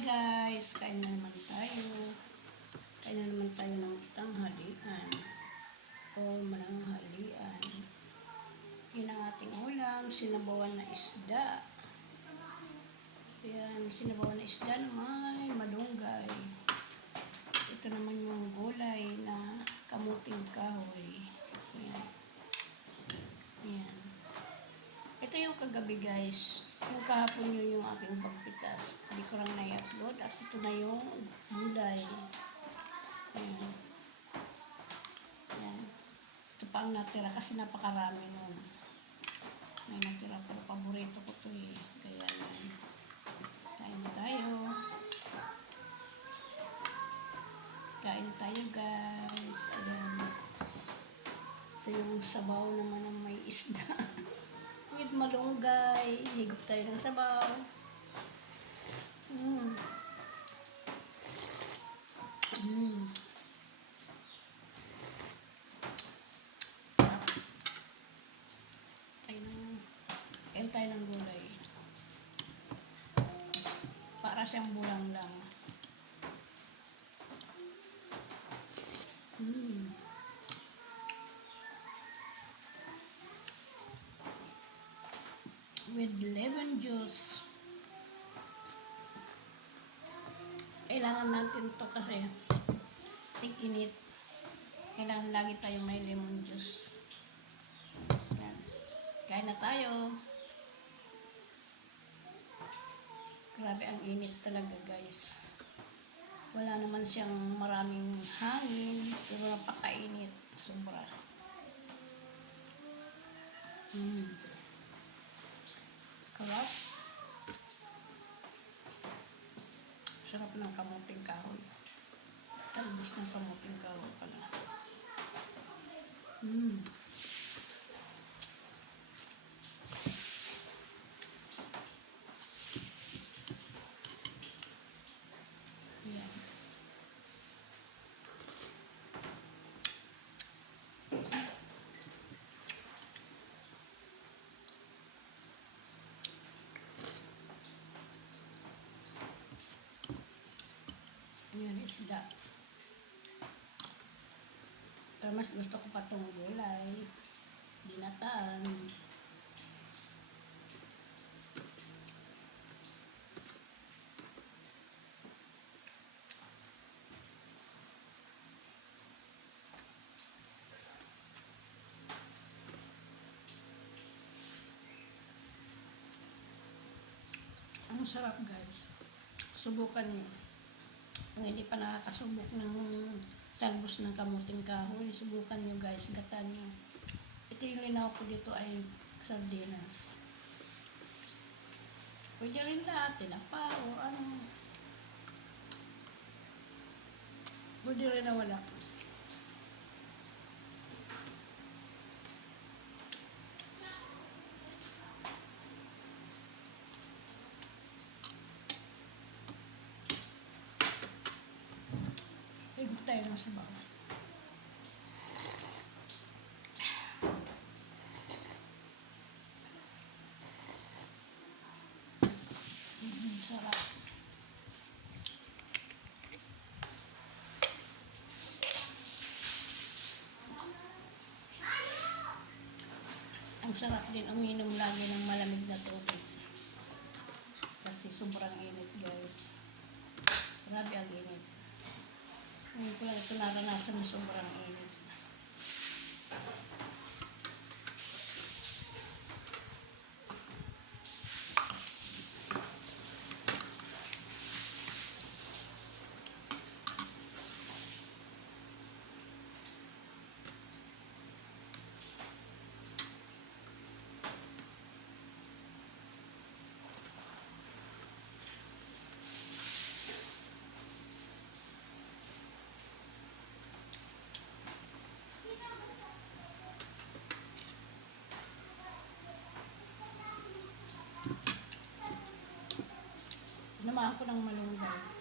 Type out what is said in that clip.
Guys, kain na naman tayo. Kain na naman tayo ng tanghalian o mananghalian. Yan ang ating ulam, sinabawan na isda. Yan, sinabawan na isda na may malunggay. Ito naman yung gulay na kamuting kahoy. Yan. Yan. Ito yung kagabi guys. Yung kahapon yun yung aking pagpitas. Hindi ko lang na-upload. At ito na yung gulay. Ayan. Ayan. Ito pa ang natira kasi napakarami nun. May natira pero paborito ko ito eh. Kaya yan. Kain tayo. Kain tayo guys. Ayan. Ito yung sabaw naman ng may isda. With malunggay. Higop tayo ng sabaw. Kain tayo ng gulay. Para siyang bulang lang. With lemon juice. Kailangan natin to kasi tig-init. Kailangan lagi tayong may lemon juice. Yan. Kain na tayo. Grabe ang init talaga guys. Wala naman siyang maraming hangin. Pero napakainit. Sobra. Sarap. Sarap ng kamuting kahoy. Talbos ng kamuting kahoy pala. Yan. Ayan, isda. Pero mas gusto ko pa itong gulay. Binataan. Ang sarap guys. Subukan niyo. Kung hindi pa nakakasubok ng talbos ng kamuting kahoy, subukan nyo guys, gatan nyo. Ito yung linaw ko dito ay sardinas. Pwede rin lahat, tinapa o ano. Pwede rin na wala. Higop tayo ng sabaw. Sarap. Ang sarap din uminom lagi ng malamig na tubig. Kasi sobrang init guys. Grabe ang init. Ngayon ko lang ito naranasan na sobrang init. Tinamahan ko ng malunggay.